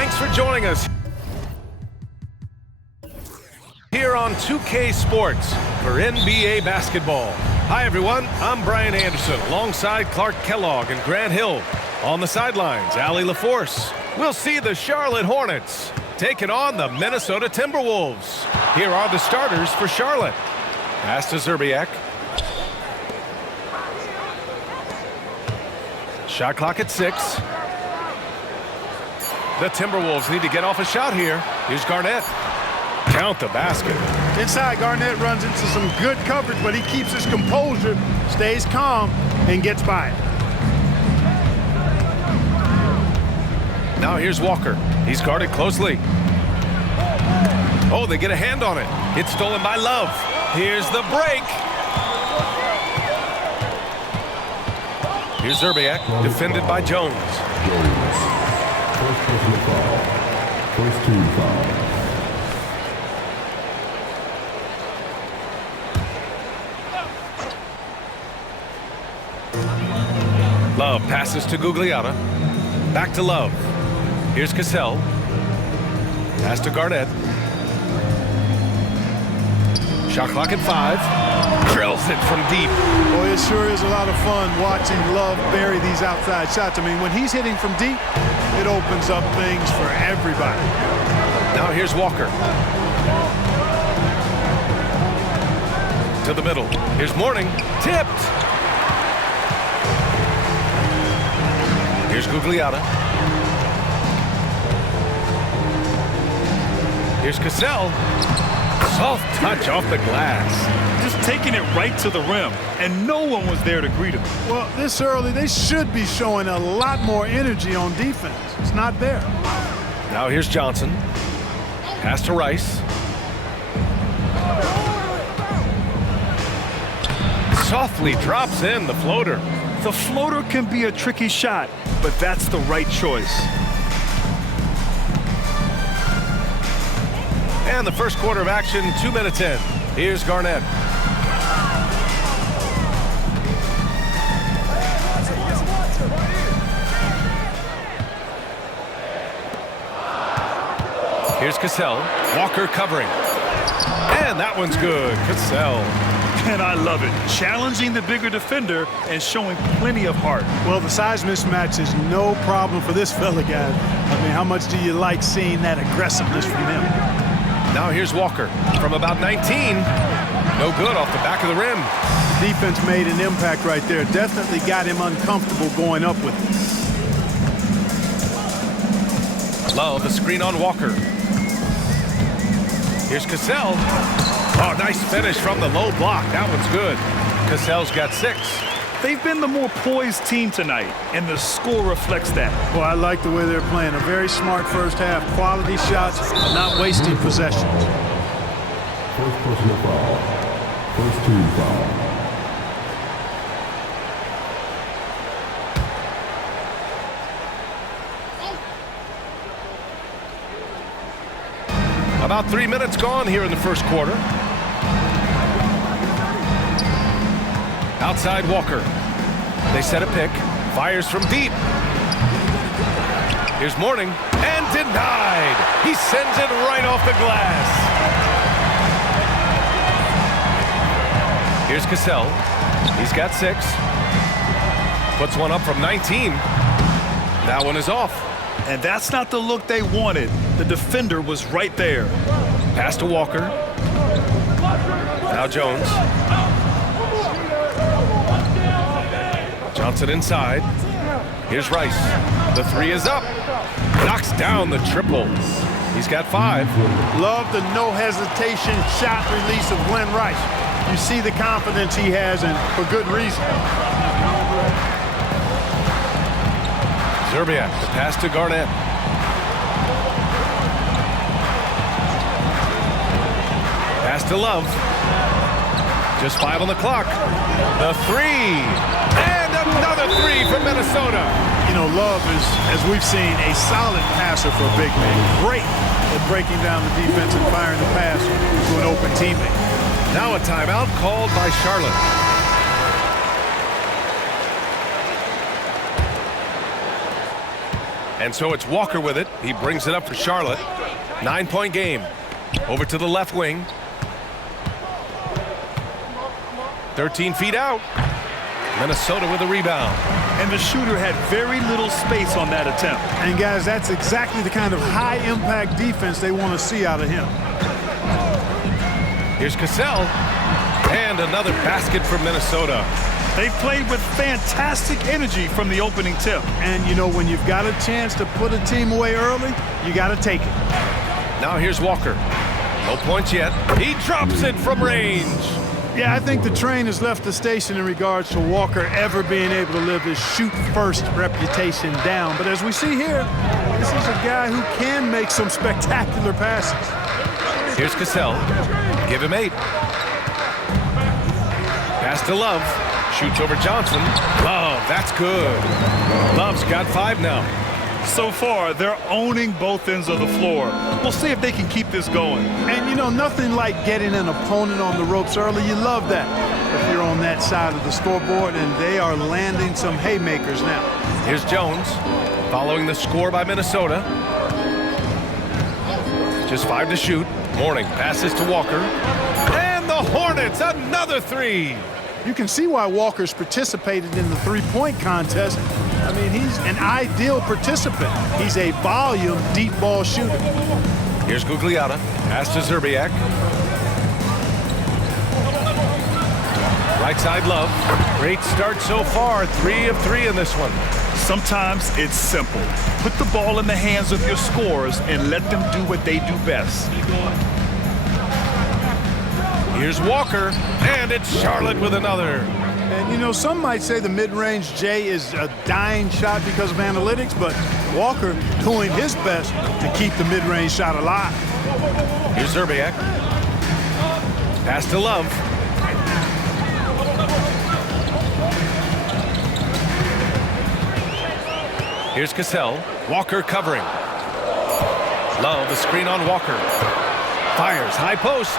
Thanks for joining us here on 2K Sports for NBA basketball. Hi, everyone. I'm Brian Anderson alongside Clark Kellogg and Grant Hill. On the sidelines, Allie LaForce. We'll see the Charlotte Hornets taking on the Minnesota Timberwolves. Here are the starters for Charlotte. Pass to Zerbiak. Shot clock at 6. The Timberwolves need to get off a shot here. Here's Garnett. Count the basket. Inside, Garnett runs into some good coverage, but he keeps his composure, stays calm, and gets by it. Now here's Walker. He's guarded closely. Oh, they get a hand on it. It's stolen by Love. Here's the break. Here's Zerbiak, defended by Jones. First personal foul. First team foul. Love passes to Gugliotta. Back to Love. Here's Cassell. Pass to Garnett. Shot clock at 5. Drills it from deep. Boy, it sure is a lot of fun watching Love bury these outside shots. I mean, when he's hitting from deep, it opens up things for everybody. Now here's Walker. To the middle. Here's Mourning. Tipped. Here's Gugliotta. Here's Cassell. Soft touch off the glass. Just taking it right to the rim, and no one was there to greet him. Well, this early, they should be showing a lot more energy on defense. It's not there. Now here's Johnson. Pass to Rice. Softly drops in the floater. The floater can be a tricky shot, but that's the right choice. And the first quarter of action, 2 minutes in. Here's Garnett. Here's Cassell. Walker covering. And that one's good. Cassell. And I love it. Challenging the bigger defender and showing plenty of heart. Well, the size mismatch is no problem for this fella, guys. I mean, how much do you like seeing that aggressiveness from him? Now here's Walker from about 19. No good off the back of the rim. The defense made an impact right there. Definitely got him uncomfortable going up with it. Love, the screen on Walker. Here's Cassell. Oh, nice finish from the low block. That one's good. Cassell's got 6. They've been the more poised team tonight, and the score reflects that. Well, I like the way they're playing. A very smart first half. Quality shots, not wasting possessions. First personal foul. First team foul. About 3 minutes gone here in the first quarter. Outside Walker. They set a pick. Fires from deep. Here's Mourning. And denied. He sends it right off the glass. Here's Cassell. He's got 6. Puts one up from 19. That one is off. And that's not the look they wanted. The defender was right there. Pass to Walker. Now Jones. Johnson inside. Here's Rice. The 3 is up. Knocks down the triple. He's got 5. Love the no hesitation shot release of Glenn Rice. You see the confidence he has, and for good reason. Zerbiak, the pass to Garnett. Pass to Love. Just 5 on the clock. The 3. And another 3 from Minnesota. You know, Love is, as we've seen, a solid passer for a big man. Great at breaking down the defense and firing the pass to an open teammate. Now a timeout called by Charlotte. And so it's Walker with it. He brings it up for Charlotte. 9-point game. Over to the left wing. 13 feet out. Minnesota with a rebound. And the shooter had very little space on that attempt. And guys, that's exactly the kind of high-impact defense they want to see out of him. Here's Cassell. And another basket for Minnesota. They played with fantastic energy from the opening tip. And, you know, when you've got a chance to put a team away early, you got to take it. Now here's Walker. No points yet. He drops it from range. Yeah, I think the train has left the station in regards to Walker ever being able to live his shoot-first reputation down. But as we see here, this is a guy who can make some spectacular passes. Here's Cassell. Give him 8. Pass to Love. Shoots over Johnson. Love, that's good. Love's got 5 now. So far, they're owning both ends of the floor. We'll see if they can keep this going. And, you know, nothing like getting an opponent on the ropes early. You love that if you're on that side of the scoreboard, and they are landing some haymakers now. Here's Jones, following the score by Minnesota. Just 5 to shoot. Mourning passes to Walker. And the Hornets, another 3. You can see why Walker's participated in the three-point contest. I mean, he's an ideal participant. He's a volume deep ball shooter. Here's Gugliotta. Pass to Zerbiak. Right side Love. Great start so far. 3 of 3 in this one. Sometimes it's simple. Put the ball in the hands of your scorers and let them do what they do best. Here's Walker, and it's Charlotte with another. And, you know, some might say the mid-range J is a dying shot because of analytics, but Walker doing his best to keep the mid-range shot alive. Here's Zerbiak. Pass to Love. Here's Cassell. Walker covering. Love, the screen on Walker. Fires, high post.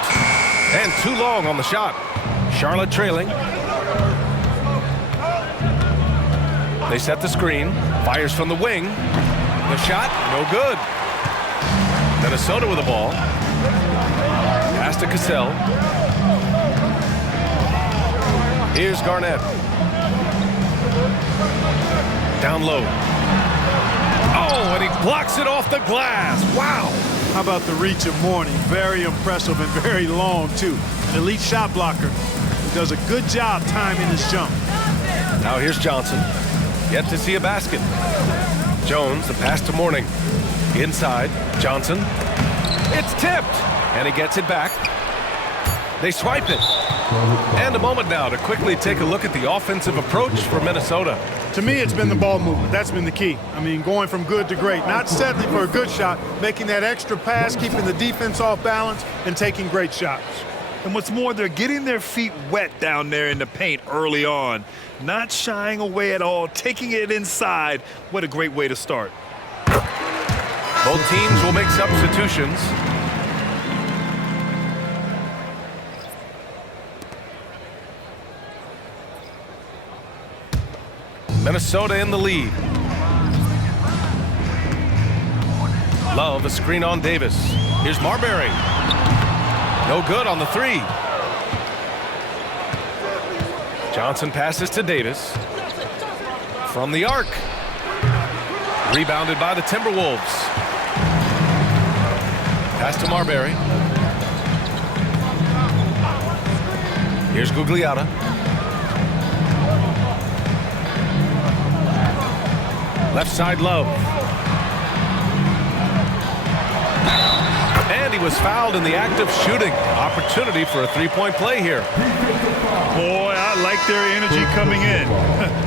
And too long on the shot. Charlotte trailing. They set the screen. Fires from the wing. The shot, no good. Minnesota with the ball. Pass to Cassell. Here's Garnett. Down low. Oh, and he blocks it off the glass. Wow. How about the reach of Mourning? Very impressive and very long, too. An elite shot blocker who does a good job timing his jump. Now here's Johnson. Yet to see a basket. Jones, the pass to Mourning. Inside, Johnson. It's tipped, and he gets it back. They swipe it. And a moment now to quickly take a look at the offensive approach for Minnesota. To me, it's been the ball movement. That's been the key. I mean, going from good to great. Not settling for a good shot, making that extra pass, keeping the defense off balance, and taking great shots. And what's more, they're getting their feet wet down there in the paint early on. Not shying away at all, taking it inside. What a great way to start. Both teams will make substitutions. Minnesota in the lead. Love, a screen on Davis. Here's Marbury. No good on the 3. Johnson passes to Davis. From the arc. Rebounded by the Timberwolves. Pass to Marbury. Here's Gugliotta. Left side Love. And he was fouled in the act of shooting. Opportunity for a three-point play here. Boy, I like their energy coming in.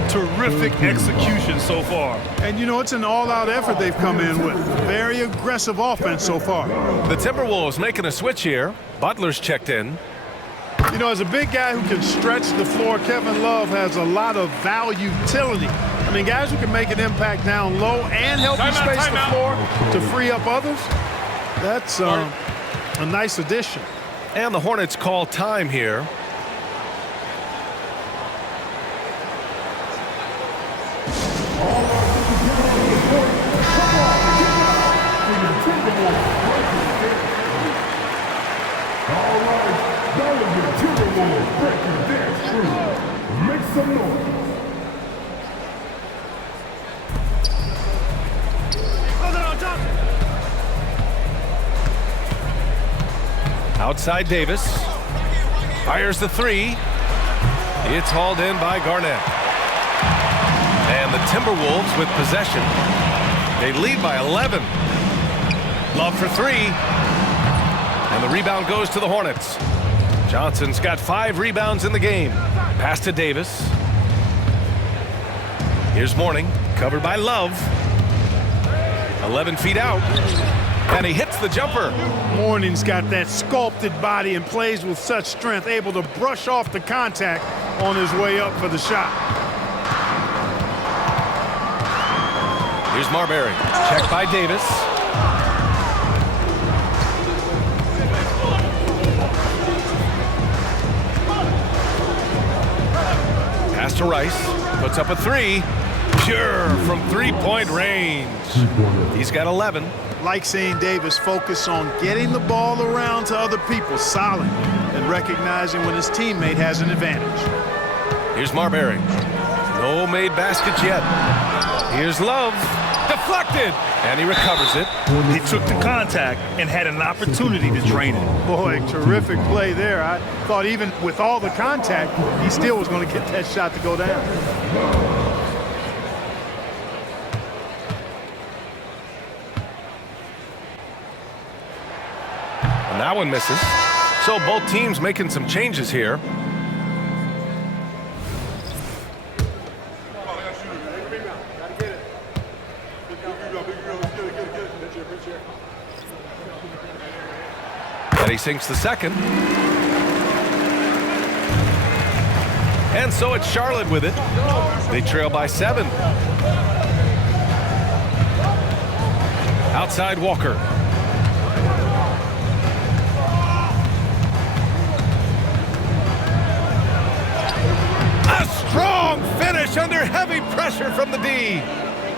Terrific execution so far. And, you know, it's an all-out effort they've come in with. Very aggressive offense so far. The Timberwolves making a switch here. Butler's checked in. You know, as a big guy who can stretch the floor, Kevin Love has a lot of utility. I mean, guys who can make an impact down low and help you space the floor to free up others. That's a nice addition. And the Hornets call time here. breaking their true. Make some noise. Outside Davis. Fires the three. It's hauled in by Garnett. And the Timberwolves with possession. They lead by 11. Love for three. And the rebound goes to the Hornets. Johnson's got 5 rebounds in the game. Pass to Davis. Here's Mourning, covered by Love. 11 feet out. And he hits the jumper. Mourning's got that sculpted body and plays with such strength, able to brush off the contact on his way up for the shot. Here's Marbury. Checked by Davis. Pass to Rice. Puts up a three. Pure from three-point range. He's got 11. Like seeing Davis focus on getting the ball around to other people solid and recognizing when his teammate has an advantage. Here's Marbury. No made baskets yet. Here's Love. Deflected. And he recovers it. He took the contact and had an opportunity to drain it. Boy, terrific play there. I thought even with all the contact, he still was going to get that shot to go down. And that one misses. So both teams making some changes here. And he sinks the second. And so it's Charlotte with it. They trail by 7. Outside Walker. A strong finish under heavy pressure from the D.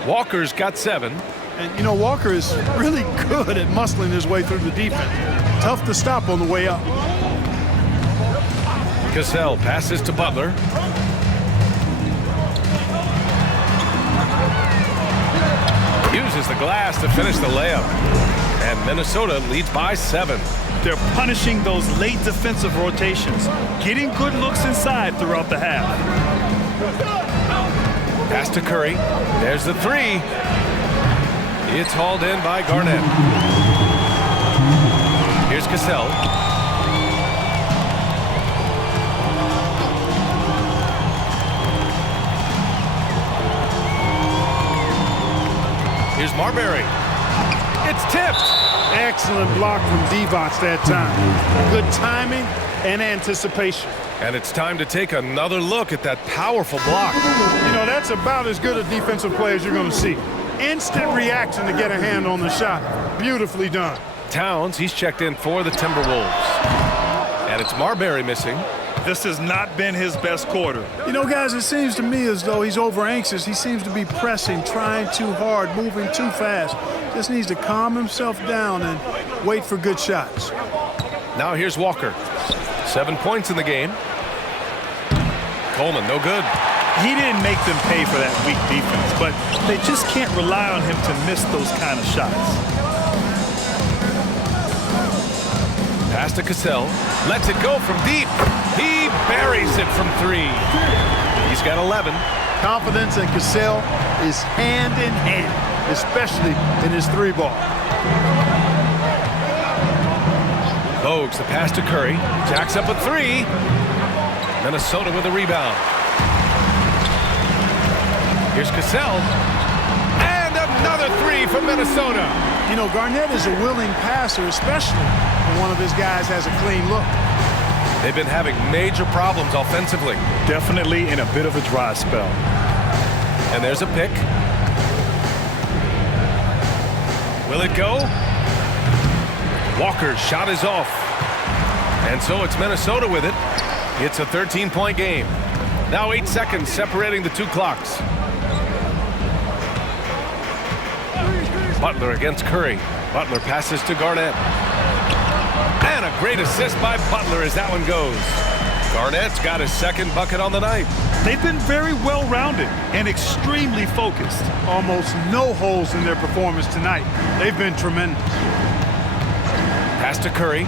Walker's got 7. And, you know, Walker is really good at muscling his way through the defense. Tough to stop on the way up. Cassell passes to Butler. Uses the glass to finish the layup. And Minnesota leads by 7. They're punishing those late defensive rotations, getting good looks inside throughout the half. Pass to Curry. There's the three. It's hauled in by Garnett. Here's Cassell. Here's Marbury. It's tipped. Excellent block from Divac that time. Good timing and anticipation. And it's time to take another look at that powerful block. You know, that's about as good a defensive play as you're going to see. Instant reaction to get a hand on the shot. Beautifully done. Towns, he's checked in for the Timberwolves. And it's Marbury missing. This has not been his best quarter. You know, guys, it seems to me as though he's over anxious. He seems to be pressing, trying too hard, moving too fast. Just needs to calm himself down and wait for good shots. Now here's Walker. 7 points in the game. Coleman, no good. He didn't make them pay for that weak defense, but they just can't rely on him to miss those kind of shots. Pass to Cassell. Lets it go from deep. He buries it from 3. He's got 11. Confidence in Cassell is hand in hand, especially in his 3-ball. Bogues, the pass to Curry. Jacks up a 3. Minnesota with a rebound. Here's Cassell. And another 3 from Minnesota. You know, Garnett is a willing passer, especially when one of his guys has a clean look. They've been having major problems offensively. Definitely in a bit of a dry spell. And there's a pick. Will it go? Walker's shot is off. And so it's Minnesota with it. It's a 13-point game. Now 8 seconds separating the 2 clocks. Butler against Curry. Butler passes to Garnett. And a great assist by Butler as that one goes. Garnett's got his second bucket on the night. They've been very well-rounded and extremely focused. Almost no holes in their performance tonight. They've been tremendous. Pass to Curry.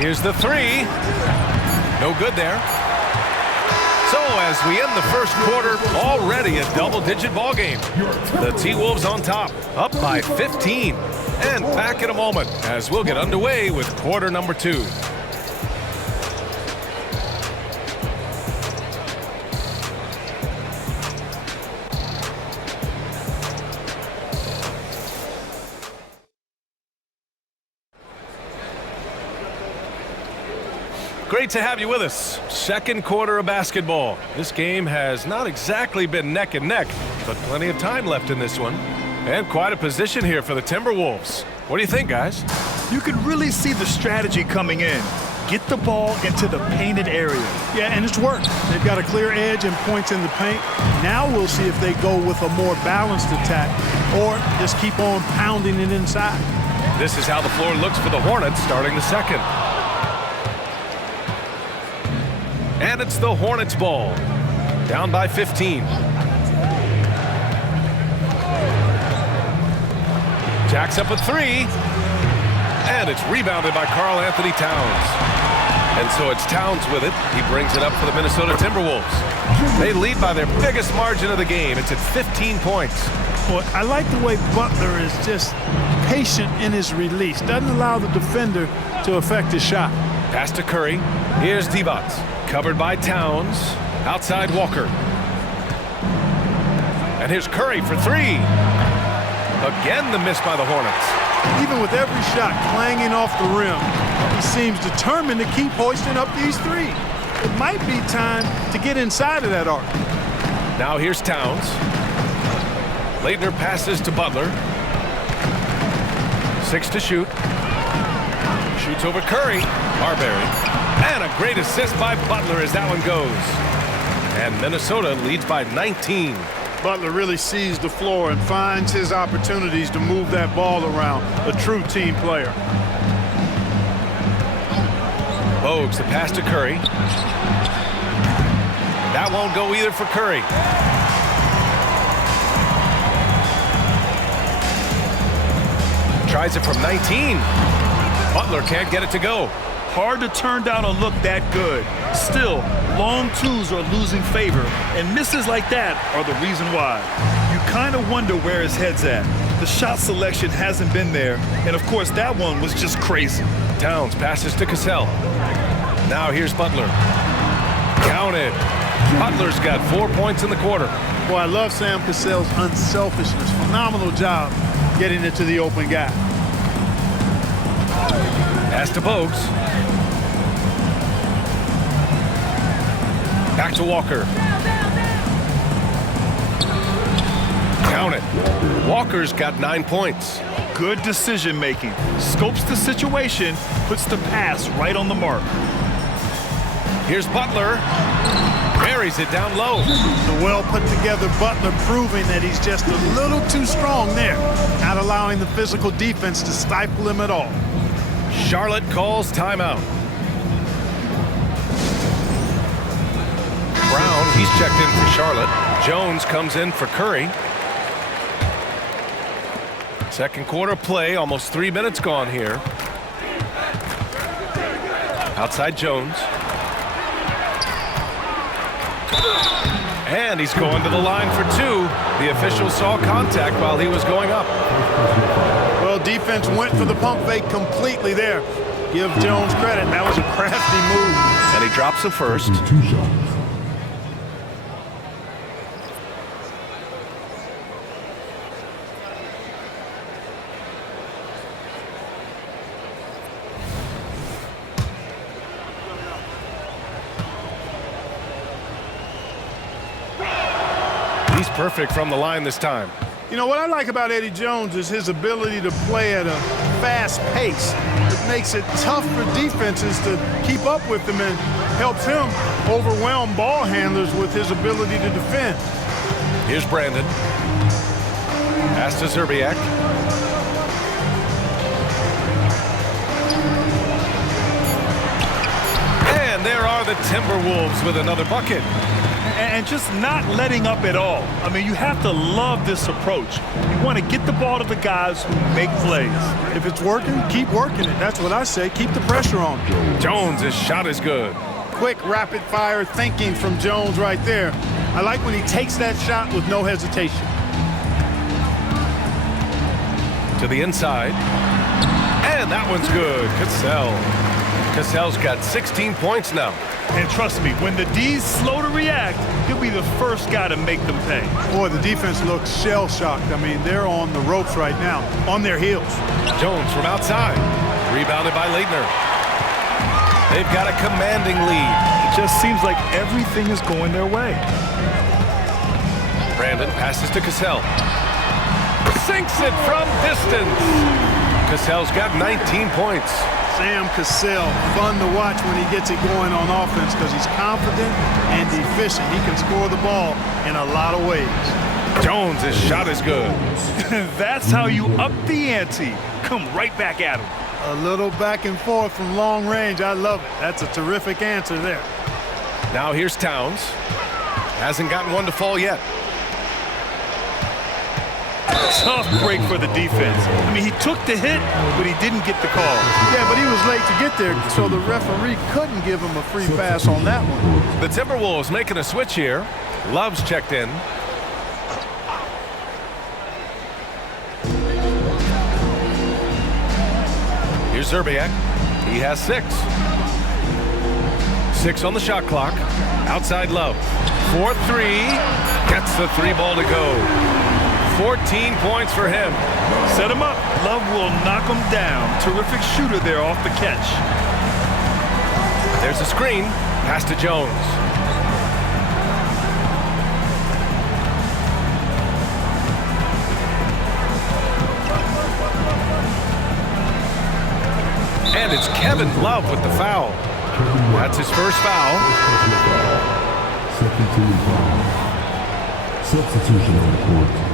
Here's the three. No good there. So as we end the first quarter, already a double-digit ball game. The T-Wolves on top, up by 15. And back in a moment as we'll get underway with quarter number 2. Great to have you with us. Second quarter of basketball. This game has not exactly been neck and neck, but plenty of time left in this one. And quite a position here for the Timberwolves. What do you think, guys? You can really see the strategy coming in. Get the ball into the painted area. Yeah, and it's worked. They've got a clear edge and points in the paint. Now we'll see if they go with a more balanced attack or just keep on pounding it inside. This is how the floor looks for the Hornets starting the second. And it's the Hornets ball. Down by 15. Jacks up a three. And it's rebounded by Karl Anthony Towns. And so it's Towns with it. He brings it up for the Minnesota Timberwolves. They lead by their biggest margin of the game. It's at 15 points. Boy, I like the way Butler is just patient in his release. Doesn't allow the defender to affect his shot. Pass to Curry. Here's Divac. Covered by Towns. Outside Walker. And here's Curry for three. Again the miss by the Hornets. Even with every shot clanging off the rim, he seems determined to keep hoisting up these threes. It might be time to get inside of that arc. Now here's Towns. Leitner passes to Butler. 6 to shoot. Shoots over Curry. Marbury. And a great assist by Butler as that one goes. And Minnesota leads by 19. Butler really sees the floor and finds his opportunities to move that ball around. A true team player. Bogues, the pass to Curry. That won't go either for Curry. Tries it from 19. Butler can't get it to go. Hard to turn down a look that good. Still, long twos are losing favor, and misses like that are the reason why. You kind of wonder where his head's at. The shot selection hasn't been there, and of course that one was just crazy. Towns passes to Cassell. Now here's Butler. Counted. Butler's got 4 points in the quarter. Boy, I love Sam Cassell's unselfishness. Phenomenal job getting it to the open guy. Pass to Bogues. Back to Walker. Count it. Walker's got 9 points. Good decision making. Scopes the situation, puts the pass right on the mark. Here's Butler. Buries it down low. The well put together Butler proving that he's just a little too strong there. Not allowing the physical defense to stifle him at all. Charlotte calls timeout. Brown, he's checked in for Charlotte. Jones comes in for Curry. Second quarter play, almost 3 minutes gone here. Outside Jones. And he's going to the line for two. The official saw contact while he was going up. Well, defense went for the pump fake completely there. Give Jones credit. That was a crafty move. And he drops the first. 2 shots. He's perfect from the line this time. You know, what I like about Eddie Jones is his ability to play at a fast pace. It makes it tough for defenses to keep up with him and helps him overwhelm ball handlers with his ability to defend. Here's Brandon. Pass to Zerbiak. And there are the Timberwolves with another bucket. And just not letting up at all. I mean, you have to love this approach. You want to get the ball to the guys who make plays. If it's working, keep working it. That's what I say. Keep the pressure on. Jones' shot is good. Quick, rapid-fire thinking from Jones right there. I like when he takes that shot with no hesitation. To the inside. And that one's good. Cassell's got 16 points now. And trust me, when the D's slow to react, he'll be the first guy to make them pay. Boy, the defense looks shell-shocked. I mean, they're on the ropes right now, on their heels. Jones from outside. Rebounded by Leitner. They've got a commanding lead. It just seems like everything is going their way. Brandon passes to Cassell. Sinks it from distance. Cassell's got 19 points. Sam Cassell, fun to watch when he gets it going on offense because he's confident and efficient. He can score the ball in a lot of ways. Jones' shot is good. That's how you up the ante. Come right back at him. A little back and forth from long range. I love it. That's a terrific answer there. Now here's Towns. Hasn't gotten one to fall yet. Tough break for the defense. I mean, he took the hit, but he didn't get the call. Yeah, but he was late to get there, so the referee couldn't give him a free pass on that one. The Timberwolves making a switch here. Love's checked in. Here's Zerbiak. He has 6. 6 on the shot clock. Outside Love. 4-3. Gets the 3 ball to go. 14 points for him. Set him up. Love will knock him down. Terrific shooter there off the catch. There's a screen. Pass to Jones. And it's Kevin Love with the foul. That's his first foul. Second team foul. Substitution on the court.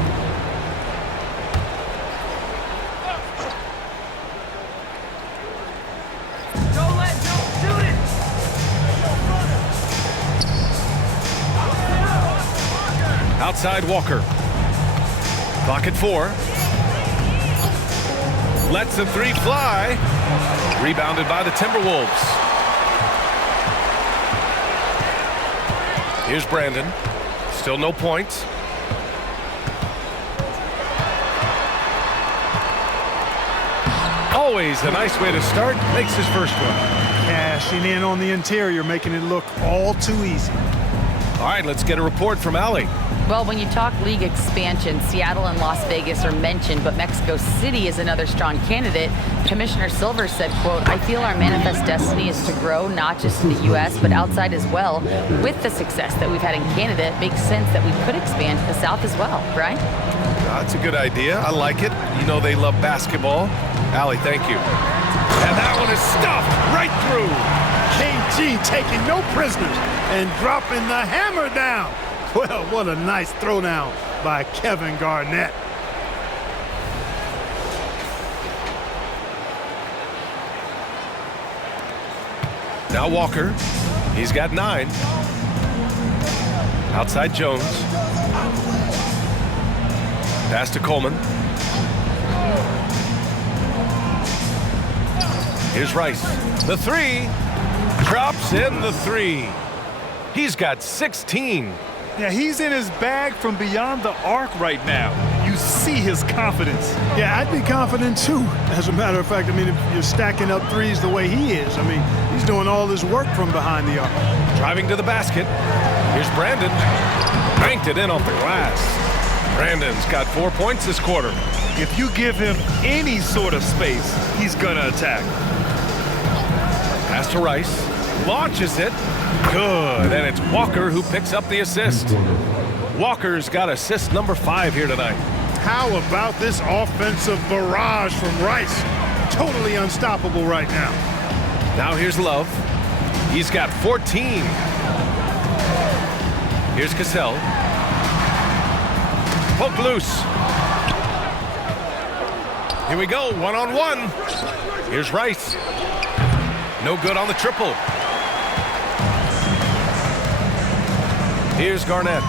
Outside Walker. Clock at 4. Lets the 3 fly. Rebounded by the Timberwolves. Here's Brandon. Still no points. Always a nice way to start. Makes his first one. Cashing in on the interior, making it look all too easy. All right, let's get a report from Allie. Well, when you talk league expansion, Seattle and Las Vegas are mentioned, but Mexico City is another strong candidate. Commissioner Silver said, quote, "I feel our manifest destiny is to grow not just in the U.S., but outside as well. With the success that we've had in Canada, it makes sense that we could expand to the South as well." Right? That's a good idea. I like it. You know they love basketball. Allie, thank you. And that one is stuffed right through. KG taking no prisoners and dropping the hammer down. Well, what a nice throwdown by Kevin Garnett. Now Walker. He's got 9. Outside Jones. Pass to Coleman. Here's Rice. The 3. Drops in the 3. He's got 16. Yeah, he's in his bag from beyond the arc right now. You see his confidence. Yeah, I'd be confident too. As a matter of fact, I mean, if you're stacking up threes the way he is, I mean, he's doing all this work from behind the arc. Driving to the basket. Here's Brandon. Banked it in off the glass. Brandon's got 4 points this quarter. If you give him any sort of space, he's gonna attack. Pass to Rice. Launches it. Good. And it's Walker who picks up the assist. Walker's got assist number 5 here tonight. How about this offensive barrage from Rice? Totally unstoppable right now. Now here's Love. He's got 14. Here's Cassell. Poke loose. Here we go, 1-on-1. Here's Rice. No good on the triple. Here's Garnett.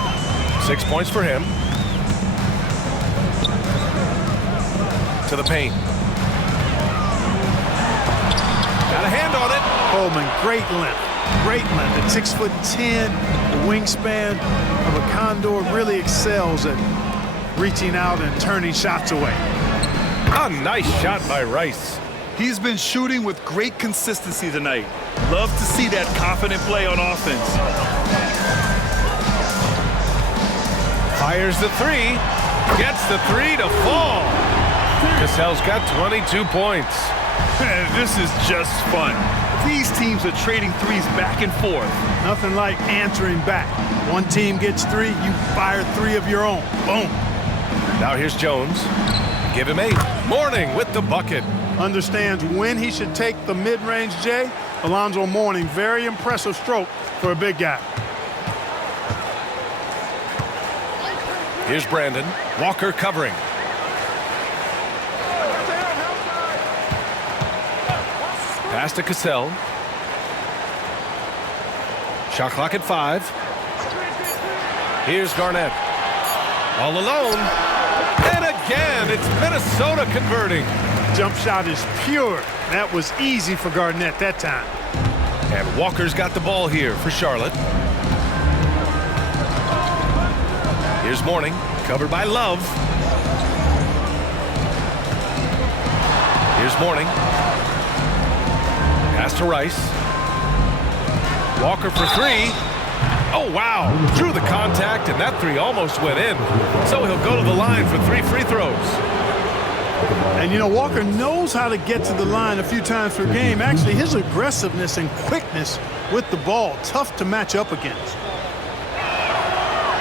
6 points for him. To the paint. Got a hand on it. Coleman, great length. Great length. At 6'10", the wingspan of a Condor really excels at reaching out and turning shots away. A nice shot by Rice. He's been shooting with great consistency tonight. Love to see that confident play on offense. Fires the three. Gets the three to fall. Cassell's got 22 points. This is just fun. These teams are trading threes back and forth. Nothing like answering back. One team gets three, you fire three of your own. Boom. Now here's Jones. Give him 8. Mourning with the bucket. Understands when he should take the mid-range J. Alonzo Mourning, very impressive stroke for a big guy. Here's Brandon. Walker covering. Pass to Cassell. Shot clock at 5. Here's Garnett. All alone. And again, it's Minnesota converting. Jump shot is pure. That was easy for Garnett that time. And Walker's got the ball here for Charlotte. Here's Mourning, covered by Love. Here's Mourning. Pass to Rice. Walker for 3. Oh, wow. Drew the contact, and that 3 almost went in. So he'll go to the line for 3 free throws. And, you know, Walker knows how to get to the line a few times per game. Actually, his aggressiveness and quickness with the ball, tough to match up against.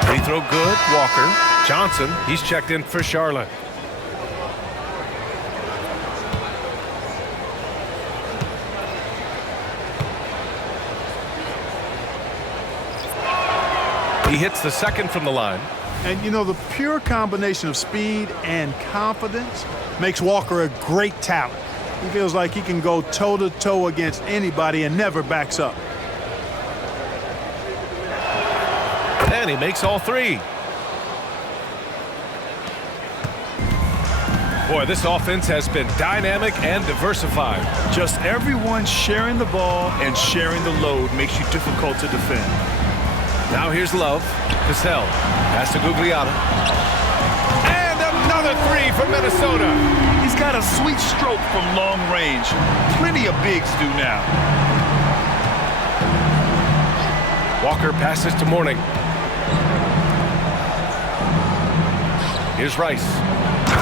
Free throw good, Walker. Johnson, he's checked in for Charlotte. He hits the second from the line. And, you know, the pure combination of speed and confidence makes Walker a great talent. He feels like he can go toe-to-toe against anybody and never backs up. And he makes all 3. Boy, this offense has been dynamic and diversified. Just everyone sharing the ball and sharing the load makes you difficult to defend. Now here's Love. Cassell. Pass to Gugliotta. And another 3 for Minnesota. He's got a sweet stroke from long range. Plenty of bigs do now. Walker passes to Mourning. Here's Rice.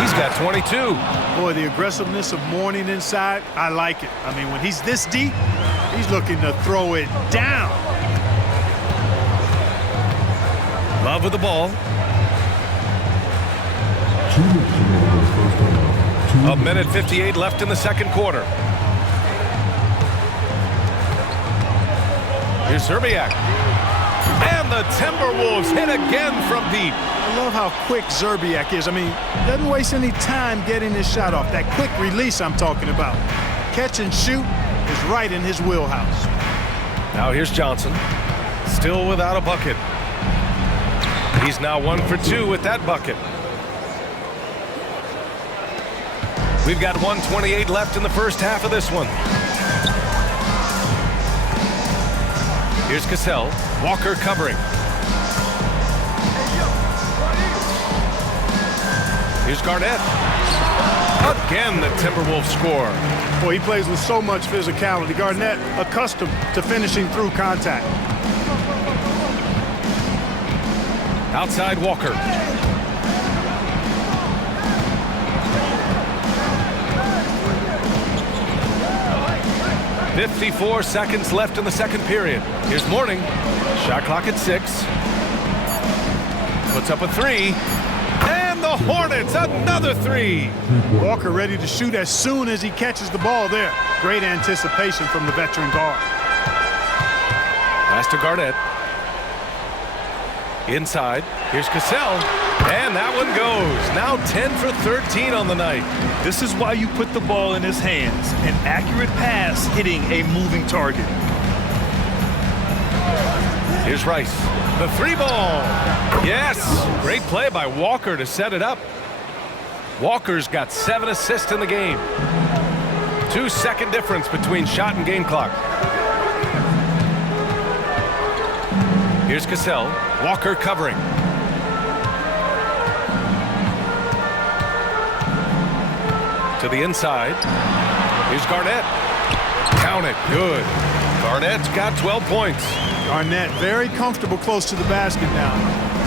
He's got 22. Boy, the aggressiveness of Mourning inside, I like it. I mean, when he's this deep, he's looking to throw it down. Love with the ball. A minute 58 left in the second quarter. Here's Zerbiak. And the Timberwolves hit again from deep. I love how quick Zerbiak is. I mean, doesn't waste any time getting his shot off. That quick release I'm talking about. Catch and shoot is right in his wheelhouse. Now here's Johnson. Still without a bucket. He's now 1 for 2 with that bucket. We've got 1:28 left in the first half of this one. Here's Cassell. Walker covering. Here's Garnett. Again, the Timberwolves score. Boy, he plays with so much physicality. Garnett accustomed to finishing through contact. Outside Walker. .54 seconds left in the second period. Here's Mourning. Shot clock at 6. Puts up a 3. And the Hornets, another 3. Walker ready to shoot as soon as he catches the ball there. Great anticipation from the veteran guard. Pass to Garnett. Inside. Here's Cassell. And that one goes. Now 10 for 13 on the night. This is why you put the ball in his hands. An accurate pass hitting a moving target. Here's Here's Rice. The three ball. Yes. Great play by Walker to set it up. Walker's got 7 assists in the game. 2-second difference between shot and game clock. Here's Cassell. Walker covering. To the inside. Here's Garnett. Count it. Good. Garnett's got 12 points. Garnett very comfortable close to the basket now.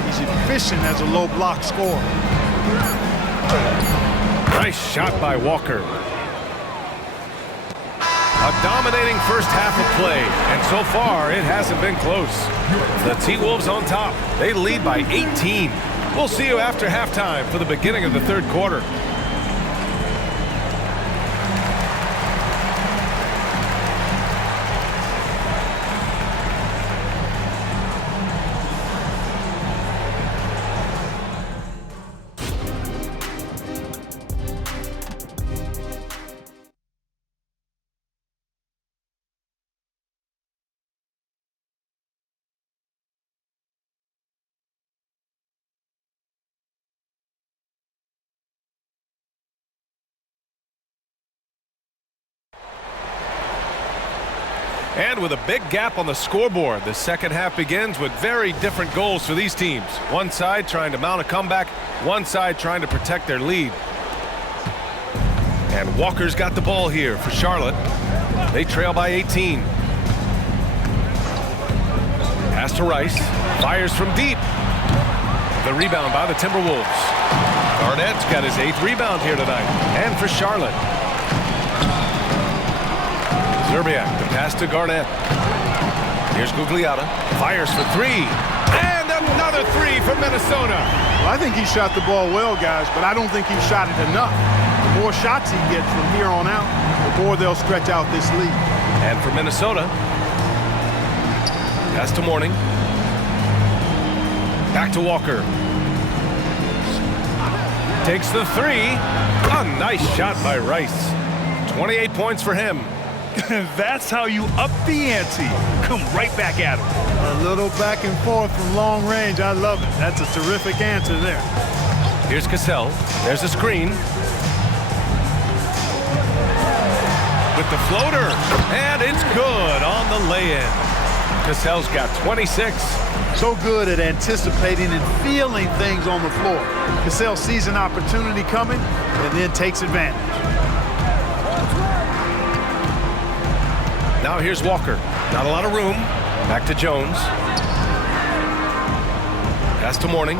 He's efficient as a low block scorer. Nice shot by Walker. A dominating first half of play, and so far it hasn't been close. The T-Wolves on top. They lead by 18. We'll see you after halftime for the beginning of the third quarter. And with a big gap on the scoreboard, the second half begins with very different goals for these teams. One side trying to mount a comeback, one side trying to protect their lead. And Walker's got the ball here for Charlotte. They trail by 18. Pass to Rice. Fires from deep. The rebound by the Timberwolves. Garnett's got his 8th rebound here tonight. And for Charlotte. Zerbiak, the pass to Garnett. Here's Gugliotta. Fires for 3. And another 3 from Minnesota. Well, I think he shot the ball well, guys, but I don't think he shot it enough. The more shots he gets from here on out, the more they'll stretch out this lead. And for Minnesota, pass to Mourning. Back to Walker. Takes the 3. A nice shot by Rice. 28 points for him. That's how you up the ante. Come right back at him. A little back and forth from long range. I love it. That's a terrific answer there. Here's Cassell. There's a screen. With the floater. And it's good on the lay-in. Cassell's got 26. So good at anticipating and feeling things on the floor. Cassell sees an opportunity coming and then takes advantage. Now here's Walker. Not a lot of room. Back to Jones. Pass to Mourning.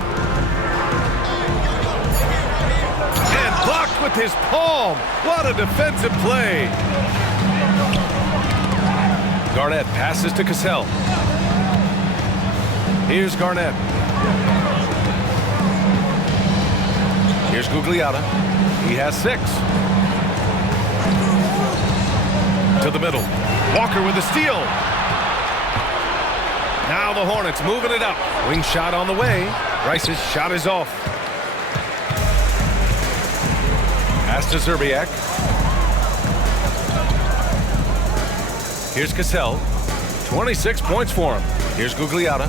And blocked with his palm. What a defensive play. Garnett passes to Cassell. Here's Garnett. Here's Gugliotta. He has 6. To the middle. Walker with the steal. Now the Hornets moving it up. Wing shot on the way. Rice's shot is off. Pass to Zerbiak. Here's Cassell. 26 points for him. Here's Gugliotta.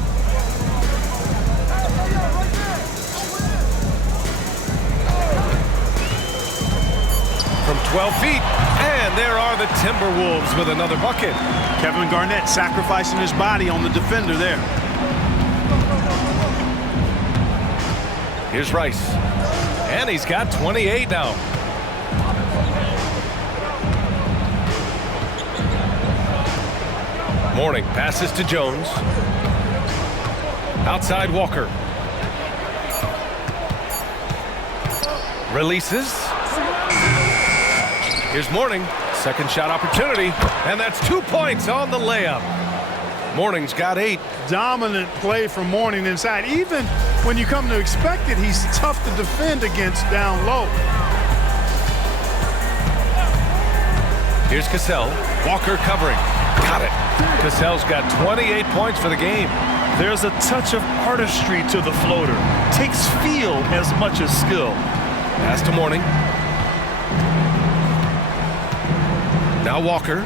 From 12 feet. And there are the Timberwolves with another bucket. Kevin Garnett sacrificing his body on the defender there. Here's Rice. And he's got 28 now. Mourning passes to Jones. Outside Walker. Releases. Here's Mourning. Second shot opportunity. And that's 2 points on the layup. Mourning's got 8. Dominant play from Mourning inside. Even when you come to expect it, he's tough to defend against down low. Here's Cassell. Walker covering. Got it. Cassell's got 28 points for the game. There's a touch of artistry to the floater. Takes feel as much as skill. Pass to Mourning. Now Walker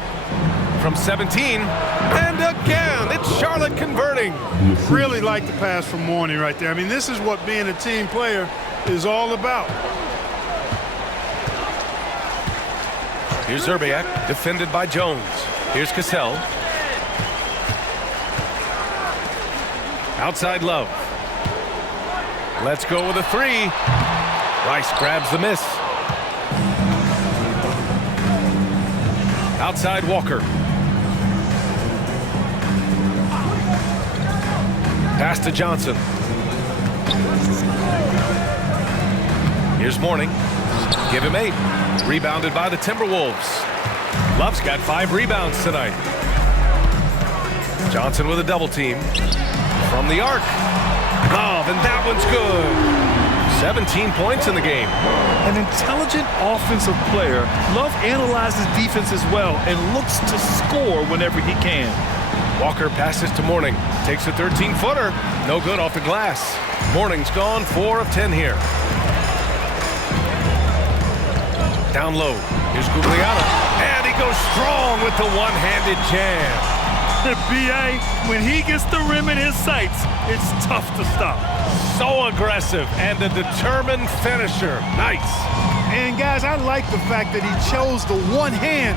from 17. And again, it's Charlotte converting. converting. Really like the pass from Mourning right there. I mean, this is what being a team player is all about. Here's Zerbiak, defended by Jones. Here's Cassell. Outside Love. Let's go with a three. Rice grabs the miss. Outside Walker. Pass to Johnson. Here's Mourning. Give him 8. Rebounded by the Timberwolves. Love's got 5 rebounds tonight. Johnson with a double team. From the arc. Love, and that one's good. 17 points in the game. An intelligent offensive player, Love analyzes defense as well and looks to score whenever he can. Walker passes to Mourning. Takes a 13-footer. No good off the glass. Mourning's gone 4 of 10 here. Down low. Here's Guglielmo. And he goes strong with the one-handed jam. The BA, when he gets the rim in his sights, it's tough to stop. So aggressive and a determined finisher. Nice. And guys, I like the fact that he chose the one-hand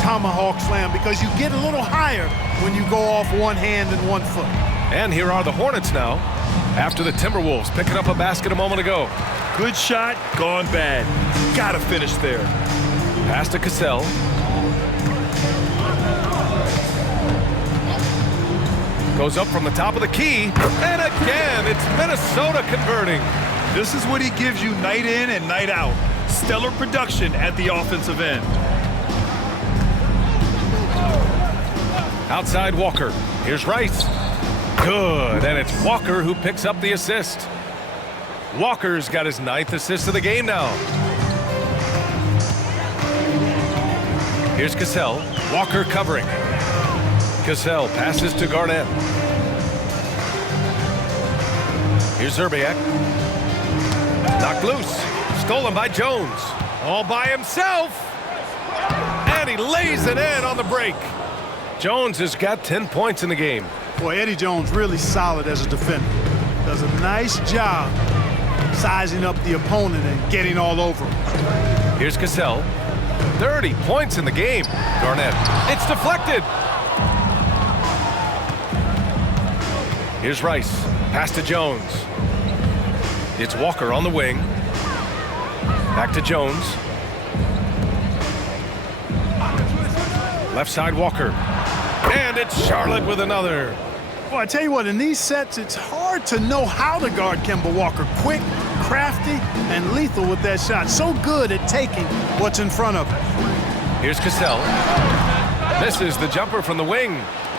tomahawk slam because you get a little higher when you go off one hand and 1 foot. And here are the Hornets now after the Timberwolves picking up a basket a moment ago. Good shot, gone bad. Gotta finish there. Pass to Cassell. Goes up from the top of the key. And again, it's Minnesota converting. This is what he gives you night in and night out. Stellar production at the offensive end. Outside Walker. Here's Rice. Good, and it's Walker who picks up the assist. Walker's got his 9th assist of the game now. Here's Cassell. Walker covering. Cassell passes to Garnett. Here's Zerbiak. Knocked loose. Stolen by Jones. All by himself. And he lays it in on the break. Jones has got 10 points in the game. Boy, Eddie Jones really solid as a defender. Does a nice job sizing up the opponent and getting all over him. Here's Cassell. 30 points in the game. Garnett. It's deflected. Here's Rice. Pass to Jones. It's Walker on the wing. Back to Jones. Left side Walker. And it's Charlotte with another. Well, I tell you what, in these sets, it's hard to know how to guard Kemba Walker. Quick, crafty, and lethal with that shot. So good at taking what's in front of him. Here's Cassell. Misses the jumper from the wing.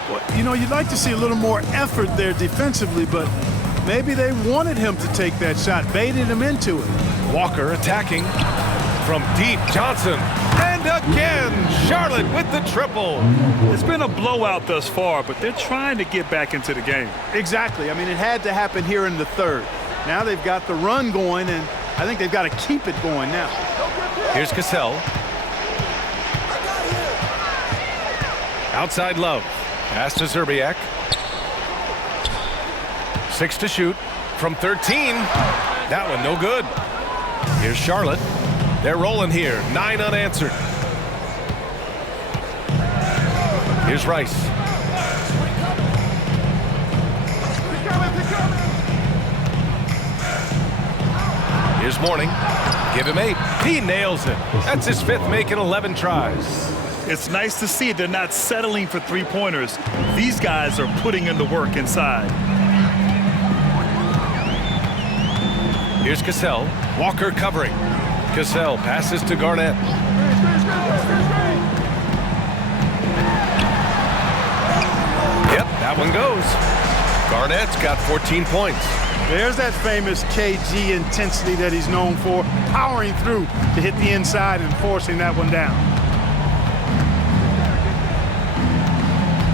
Well, you know, you'd like to see a little more effort there defensively, but maybe they wanted him to take that shot, baited him into it. Walker attacking from deep. Johnson. And again, Charlotte with the triple. It's been a blowout thus far, but they're trying to get back into the game. Exactly. I mean, it had to happen here in the third. Now they've got the run going, and I think they've got to keep it going now. Here's Cassell. Outside Love. Pass to Zerbiak. 6 to shoot from 13. That one no good. Here's Charlotte. They're rolling here. 9 unanswered. Here's Rice. Here's Mourning. Give him 8. He nails it. That's his 5th make in 11 tries. It's nice to see they're not settling for three-pointers. These guys are putting in the work inside. Here's Cassell. Walker covering. Cassell passes to Garnett. Yep, that one goes. Garnett's got 14 points. There's that famous KG intensity that he's known for, powering through to hit the inside and forcing that one down.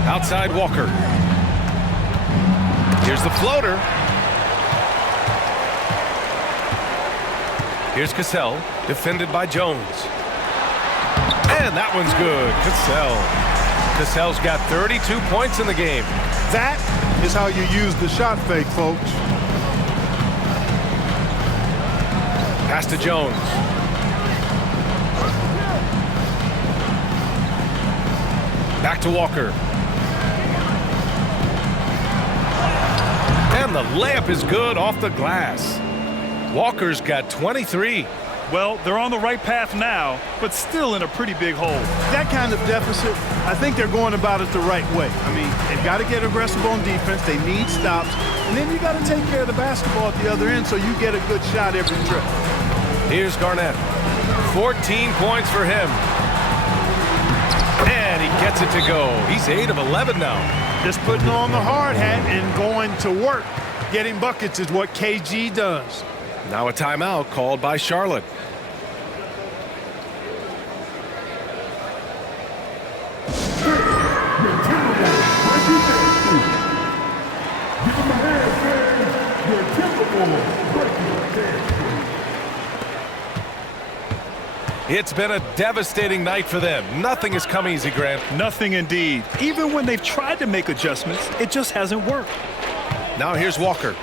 Outside Walker. Here's the floater. Here's Cassell, defended by Jones. And that one's good. Cassell's got 32 points in the game. That is how you use the shot fake, folks. Pass to Jones. Back to Walker. And the layup is good off the glass. Walker's got 23. Well, they're on the right path now, but still in a pretty big hole. That kind of deficit, I think they're going about it the right way. I mean, they've got to get aggressive on defense. They need stops. And then you got to take care of the basketball at the other end so you get a good shot every trip. Here's Garnett. 14 points for him. And he gets it to go. He's 8 of 11 now. Just putting on the hard hat and going to work. Getting buckets is what KG does. Now a timeout called by Charlotte. It's been a devastating night for them. Nothing has come easy, Grant. Nothing indeed. Even when they've tried to make adjustments, it just hasn't worked. Now here's Walker.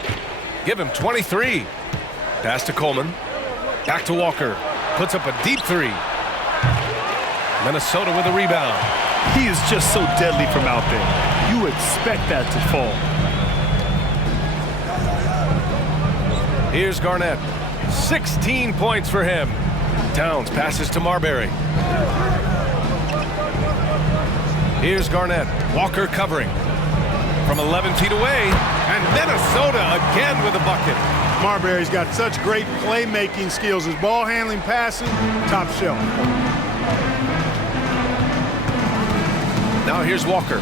Give him 23. Pass to Coleman. Back to Walker. Puts up a deep three. Minnesota with a rebound. He is just so deadly from out there. You expect that to fall. Here's Garnett. 16 points for him. Towns passes to Marbury. Here's Garnett. Walker covering. From 11 feet away. And Minnesota again with a bucket. Marbury's got such great playmaking skills. His ball handling, passing, top shelf. Now here's Walker.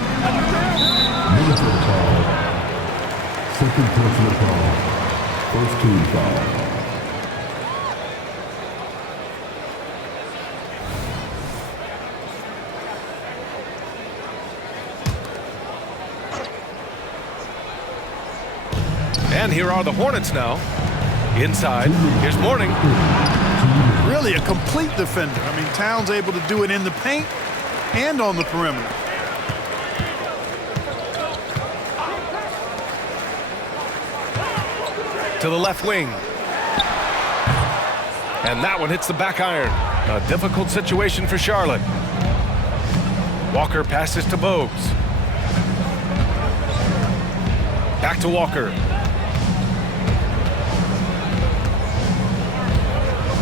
Minnesota foul. Second personal foul. First team foul. And here are the Hornets now. Inside, here's Mourning. Really a complete defender. I mean, Towns able to do it in the paint and on the perimeter. To the left wing. And that one hits the back iron. A difficult situation for Charlotte. Walker passes to Bogues. Back to Walker.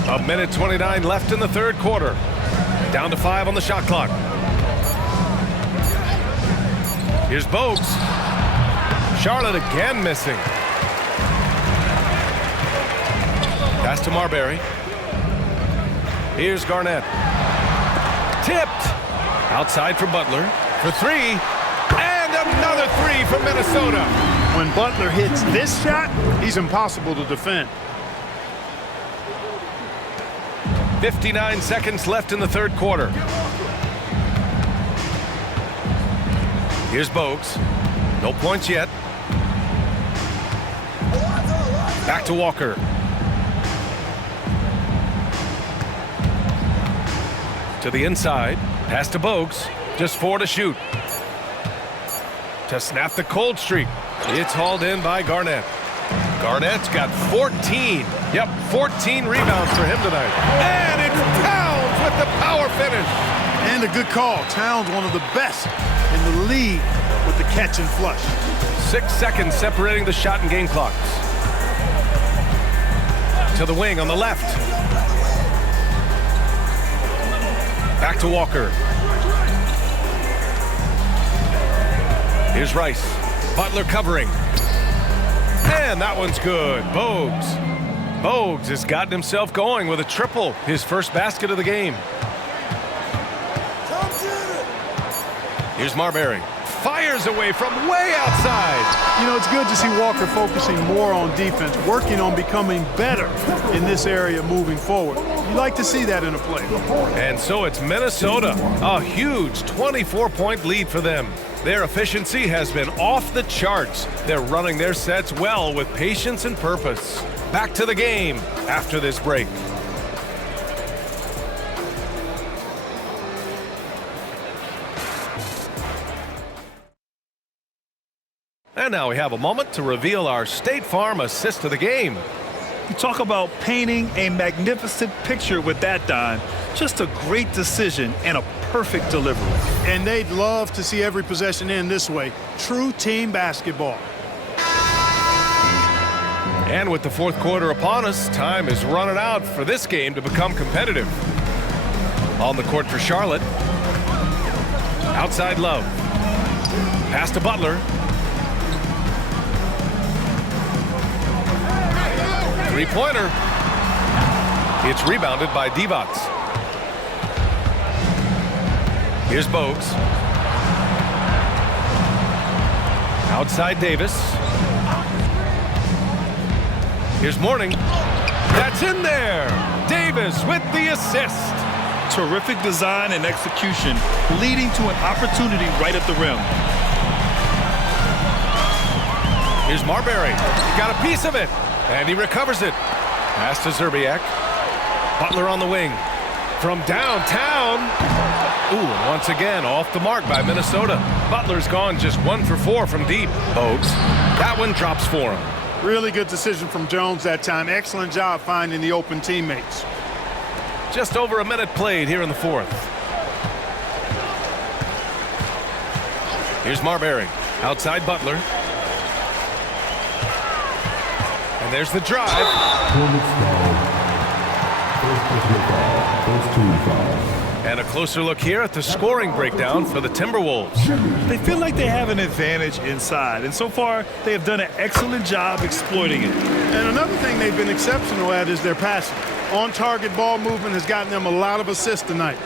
A minute 29 left in the third quarter. Down to 5 on the shot clock. Here's Bogues. Charlotte again missing. Pass to Marbury. Here's Garnett. Tipped. Outside for Butler. For three. And another three for Minnesota. When Butler hits this shot, he's impossible to defend. 59 seconds left in the third quarter. Here's Bogues. No points yet. Back to Walker. To the inside. Pass to Bogues. Just 4 to shoot. To snap the cold streak. It's hauled in by Garnett. Garnett's got 14. Yep, 14 rebounds for him tonight. And it's Towns with the power finish. And a good call. Towns, one of the best in the league with the catch and flush. 6 seconds separating the shot and game clocks. To the wing on the left. Back to Walker. Here's Rice. Butler covering. And that one's good. Bogues has gotten himself going with a triple. His first basket of the game. Here's Marbury. Fires away from way outside. You know, it's good to see Walker focusing more on defense, working on becoming better in this area moving forward. You like to see that in a play. And so it's Minnesota. A huge 24-point lead for them. Their efficiency has been off the charts. They're running their sets well with patience and purpose. Back to the game after this break. And now we have a moment to reveal our State Farm assist of the game. You talk about painting a magnificent picture with that dime. Just a great decision and a perfect delivery. And they'd love to see every possession end this way. True team basketball. And with the fourth quarter upon us, time is running out for this game to become competitive. On the court for Charlotte. Outside Love. Pass to Butler. Three-pointer. It's rebounded by Divac. Here's Bogues. Outside Davis. Here's Mourning. That's in there. Davis with the assist. Terrific design and execution, leading to an opportunity right at the rim. Here's Marbury. He got a piece of it, and he recovers it. Pass to Zerbiak. Butler on the wing. From downtown. Ooh, and once again, off the mark by Minnesota. Butler's gone just 1 for 4 from deep. Bogues. That one drops for him. Really good decision from Jones that time. Excellent job finding the open teammates. Just over a minute played here in the fourth. Here's Marbury. Outside Butler. And there's the drive. Hornets foul. First personal foul. First team foul. And a closer look here at the scoring breakdown for the Timberwolves. They feel like they have an advantage inside, and so far they have done an excellent job exploiting it. And another thing they've been exceptional at is their passing. On-target ball movement has gotten them a lot of assists tonight.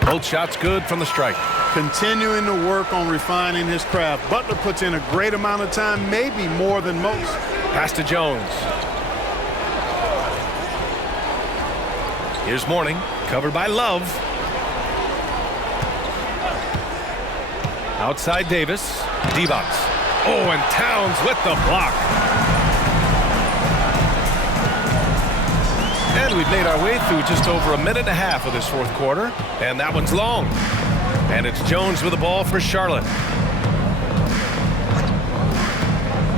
Both shots good from the strike. Continuing to work on refining his craft. Butler puts in a great amount of time, maybe more than most. Pass to Jones. Here's Mourning, covered by Love. Outside Davis. Divac. Oh, and Towns with the block. And we've made our way through just over a minute and a half of this fourth quarter, and that one's long. And it's Jones with the ball for Charlotte.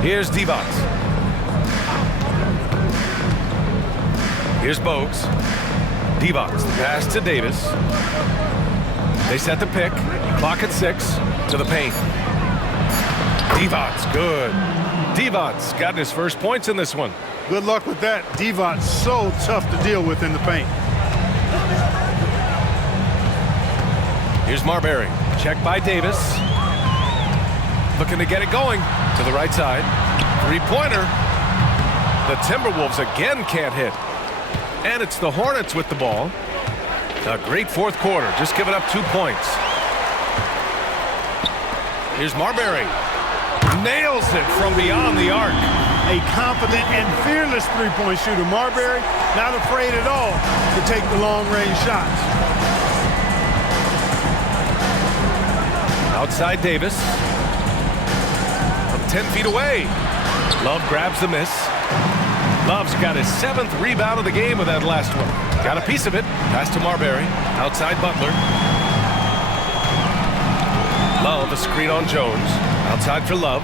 Here's Divac. Here's Bogues. Divac, the pass to Davis. They set the pick. Clock at 6 to the paint. Divac, good. Divac got his first points in this one. Good luck with that. Divac so tough to deal with in the paint. Here's Marbury. Check by Davis. Looking to get it going to the right side. Three-pointer. The Timberwolves again can't hit. And it's the Hornets with the ball. A great fourth quarter, just giving up 2 points. Here's Marbury. Nails it from beyond the arc. A confident and fearless three-point shooter. Marbury not afraid at all to take the long-range shots. Outside Davis. From 10 feet away. Love grabs the miss. Love's got his 7th rebound of the game with that last one. Got a piece of it. Pass to Marbury. Outside Butler. Love, a screen on Jones. Outside for Love.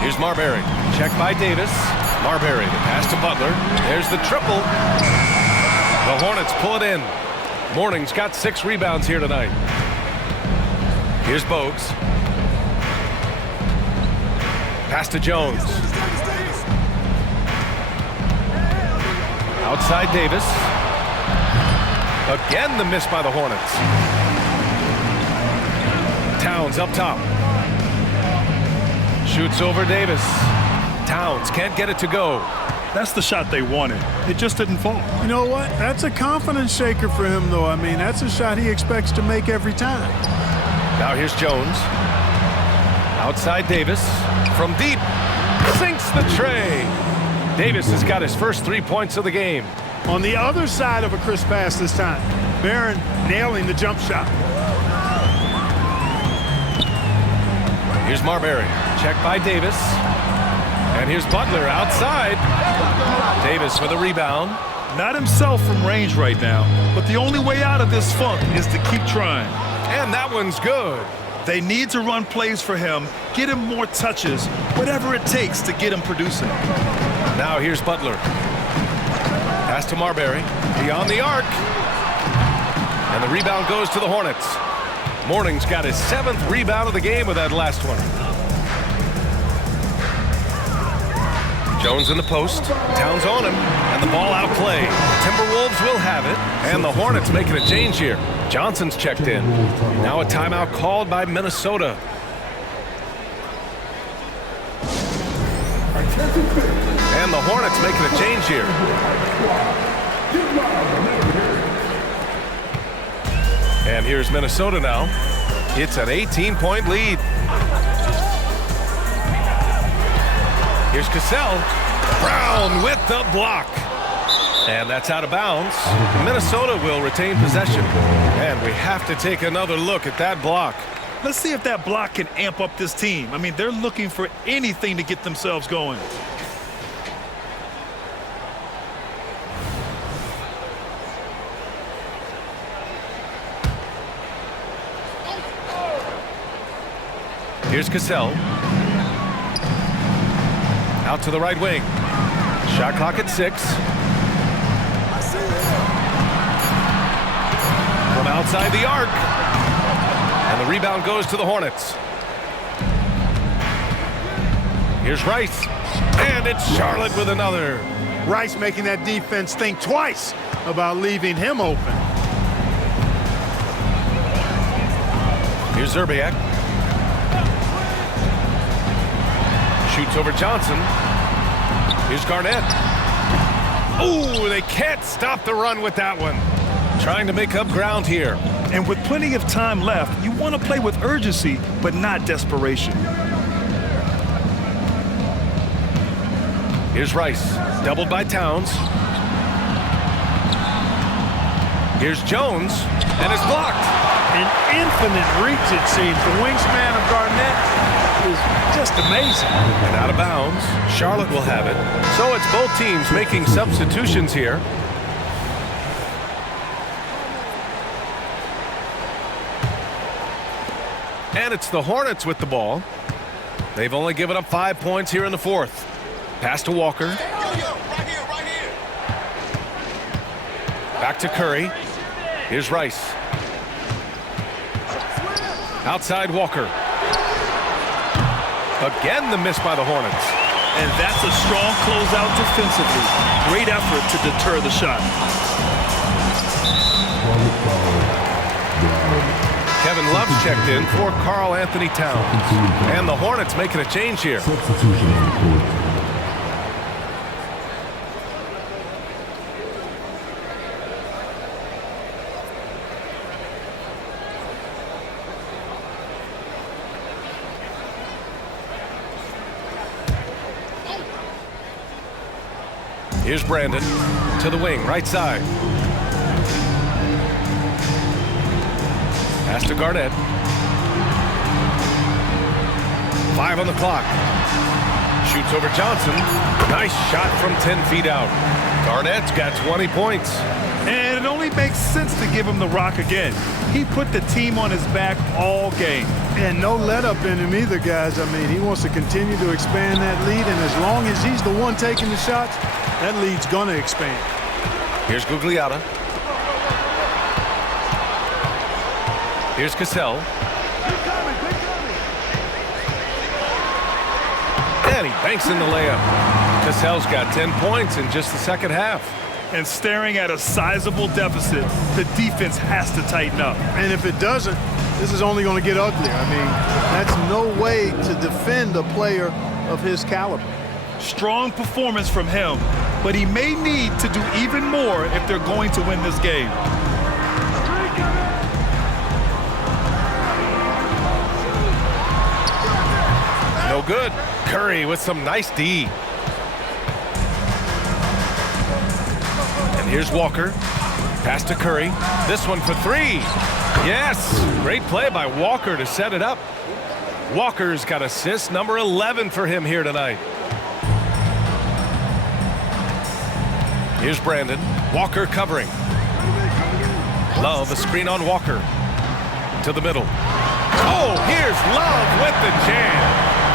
Here's Marbury. Check by Davis. Marbury, the pass to Butler. There's the triple. The Hornets pull it in. Mourning's got 6 rebounds here tonight. Here's Bogues. Pass to Jones. Outside Davis. Again the miss by the Hornets. Towns up top. Shoots over Davis. Towns can't get it to go. That's the shot they wanted. It just didn't fall. You know what? That's a confidence shaker for him, though. I mean, that's a shot he expects to make every time. Now here's Jones. Outside Davis. From deep. Sinks the tray. Davis has got his first 3 points of the game. On the other side of a crisp pass this time. Barron nailing the jump shot. Here's Marbury. Check by Davis. And here's Butler outside. Davis with a rebound. Not himself from range right now, but the only way out of this funk is to keep trying. And that one's good. They need to run plays for him, get him more touches, whatever it takes to get him producing. Now here's Butler. Pass to Marbury. Beyond the arc. And the rebound goes to the Hornets. Morning's got his 7th rebound of the game with that last one. Jones in the post. Towns on him. And the ball out of play. Timberwolves will have it. And the Hornets making a change here. Johnson's checked in. Now a timeout called by Minnesota. And the Hornets making a change here. And here's Minnesota now. It's an 18-point lead. Here's Cassell. Brown with the block. And that's out of bounds. Minnesota will retain possession. And we have to take another look at that block. Let's see if that block can amp up this team. I mean, they're looking for anything to get themselves going. Here's Cassell. Out to the right wing. Shot clock at 6. From outside the arc. And the rebound goes to the Hornets. Here's Rice. And it's Charlotte with another. Rice making that defense think twice about leaving him open. Here's Zerbiak. Shoots over Johnson. Here's Garnett. Ooh, they can't stop the run with that one. Trying to make up ground here. And with plenty of time left, you want to play with urgency, but not desperation. Here's Rice. Doubled by Towns. Here's Jones. And it's blocked. An infinite reach, it seems. The wingspan of Garnett is just amazing. And out of bounds. Charlotte will have it. So it's both teams making substitutions here. And it's the Hornets with the ball. They've only given up 5 points here in the 4th. Pass to Walker. Right here. Back to Curry. Here's Rice. Outside Walker. Again the miss by the Hornets. And that's a strong closeout defensively. Great effort to deter the shot. Kevin Love's checked in for Karl Anthony Towns. And the Hornets making a change here. Substitution on the court. Here's Brandon to the wing, right side. Pass to Garnett. 5 on the clock. Shoots over Johnson. Nice shot from 10 feet out. Garnett's got 20 points. And it only makes sense to give him the rock again. He put the team on his back all game. And no let up in him either, guys. I mean, he wants to continue to expand that lead, and as long as he's the one taking the shots, that lead's going to expand. Here's Gugliotta. Here's Cassell. And he banks in the layup. Cassell's got 10 points in just the second half. And staring at a sizable deficit, the defense has to tighten up. And if it doesn't, this is only going to get uglier. I mean, that's no way to defend a player of his caliber. Strong performance from him, but he may need to do even more if they're going to win this game. No good. Curry with some nice D. And here's Walker. Pass to Curry. This one for 3. Yes. Great play by Walker to set it up. Walker's got assist number 11 for him here tonight. Here's Brandon. Walker covering. Love, a screen on Walker. To the middle. Oh, here's Love with the jam.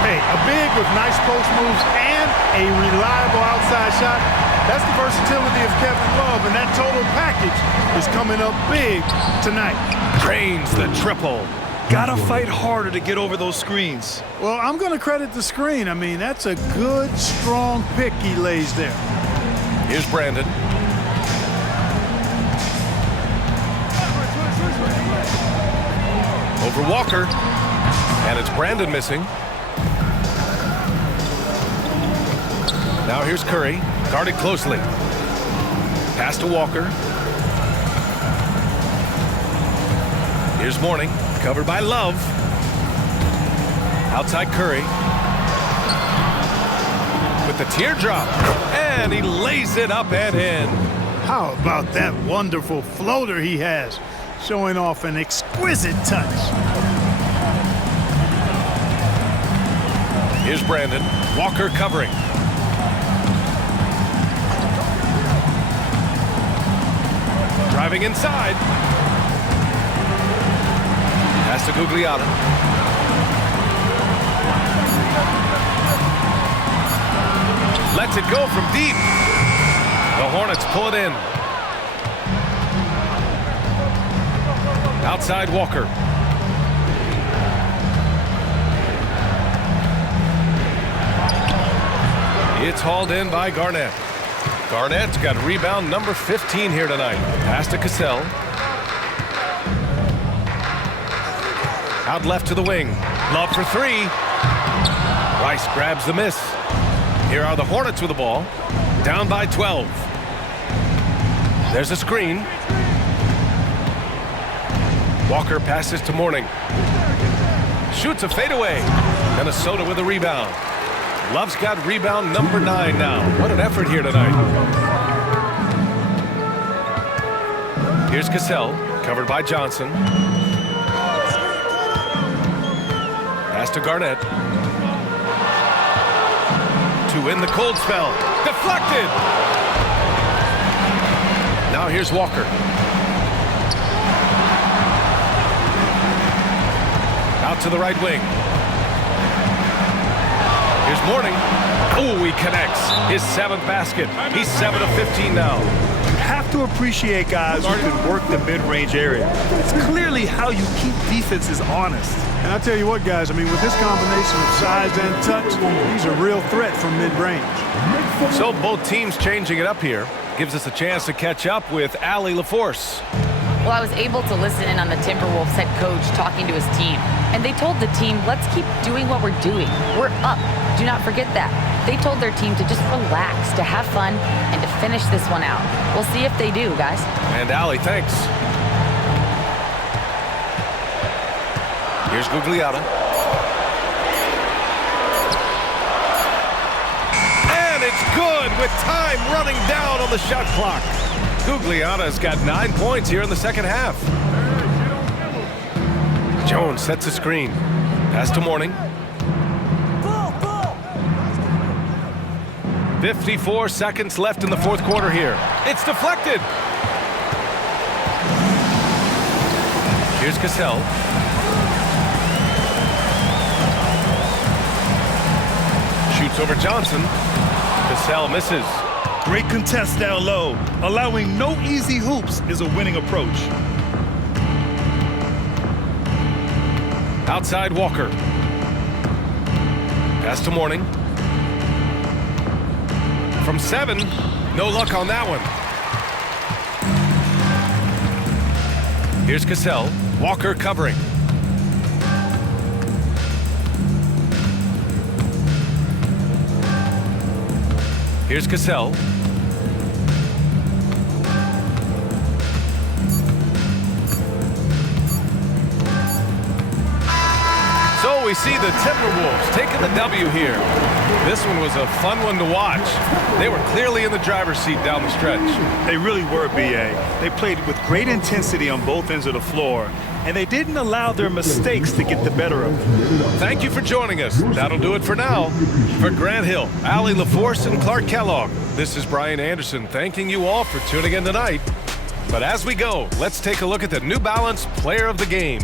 Hey, a big with nice post moves and a reliable outside shot. That's the versatility of Kevin Love, and that total package is coming up big tonight. Drains the triple. Gotta fight harder to get over those screens. Well, I'm going to credit the screen. I mean, that's a good, strong pick he lays there. Here's Brandon. Over Walker. And it's Brandon missing. Now here's Curry. Guarded closely. Pass to Walker. Here's Mourning. Covered by Love. Outside Curry. With the teardrop. And he lays it up and in. How about that wonderful floater he has? Showing off an exquisite touch. Here's Brandon. Walker covering. Driving inside. Pass to Gugliotta. Lets it go from deep. The Hornets pull it in. Outside Walker. It's hauled in by Garnett. Garnett's got rebound number 15 here tonight. Pass to Cassell. Out left to the wing. Love for three. Rice grabs the miss. Here are the Hornets with the ball. Down by 12. There's a screen. Walker passes to Mourning. Shoots a fadeaway. Minnesota with a rebound. Love's got rebound number 9 now. What an effort here tonight. Here's Cassell, covered by Johnson. Pass to Garnett. To win the cold spell. Deflected! Now here's Walker. Out to the right wing. Here's Mourning. Oh, he connects. His 7th basket. He's 7 of 15 now. You have to appreciate guys who can work the mid-range area. It's clearly how you keep defenses honest. And I tell you what, guys, I mean, with this combination of size and touch, he's a real threat from mid-range. So both teams changing it up here. Gives us a chance to catch up with Allie LaForce. Well, I was able to listen in on the Timberwolves head coach talking to his team. And they told the team, let's keep doing what we're doing. We're up. Do not forget that. They told their team to just relax, to have fun, and to finish this one out. We'll see if they do, guys. And Allie, thanks. Here's Gugliotta. And it's good with time running down on the shot clock. Gugliotta's got 9 points here in the second half. Jones sets a screen. Pass to Mourning. 54 seconds left in the fourth quarter here. It's deflected. Here's Cassell. Shoots over Johnson. Cassell misses. Great contest down low. Allowing no easy hoops is a winning approach. Outside Walker. Pass to Mourning. From 7, no luck on that one. Here's Cassell. Walker covering. Here's Cassell. So we see the Timberwolves taking the W here. This one was a fun one to watch. They were clearly in the driver's seat down the stretch. They really were, B.A. They played with great intensity on both ends of the floor, and they didn't allow their mistakes to get the better of them. Thank you for joining us. That'll do it for now. For Grant Hill, Allie LaForce, and Clark Kellogg, this is Brian Anderson thanking you all for tuning in tonight. But as we go, let's take a look at the New Balance Player of the Game.